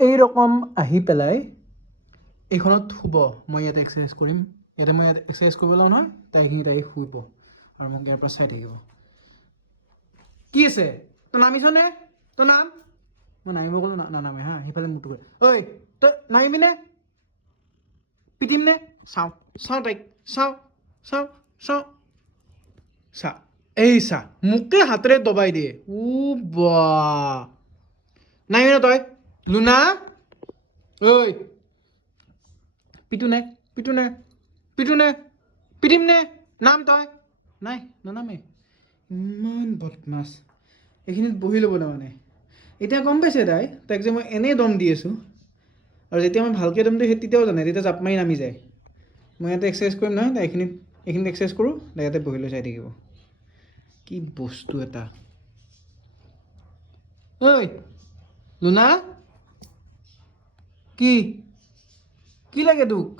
এইৰকম আহি পেলাই এইখনত শুব মই ইয়াতে এক্সাৰচাইজ কৰিম ইয়াতে মই ইয়াত এক্সাৰচাইজ কৰিব যাওঁ নহয় তাই শুব আৰু মোক ইয়াৰ পৰা চাই থাকিব কি আছে তই নামিছনে তই নাম মই নামিব ক'লো নানামে হা সেইফালে মোৰটো গৈ ঐ তই নামিবি নে পিটিম নে চাওঁ তাইক চাওঁ চা এই চা মোকে হাতেৰে দবাই দিয়ে ও বা নামিবি নে তই লুনা ঐ পিটু নে পিটিম নে নাম তই নাই নানামে ইমান বদমাছ এইখিনিত বহি ল'ব তাৰমানে এতিয়া গম পাইছে তাইক যে মই এনেই দম দি আছোঁ আৰু যেতিয়া মই ভালকৈ দম দিওঁ সেই তেতিয়াও জানে তেতিয়া জাপ মাৰি নামি যায় মই ইয়াতে এক্সাৰচাইজ কৰিম নহয় তাই এইখিনিত এক্সাৰচাইজ কৰোঁ তাই ইয়াতে বহি লৈ চাই থাকিব কি বস্তু এটা ঐ লুনা কি লাগে তোক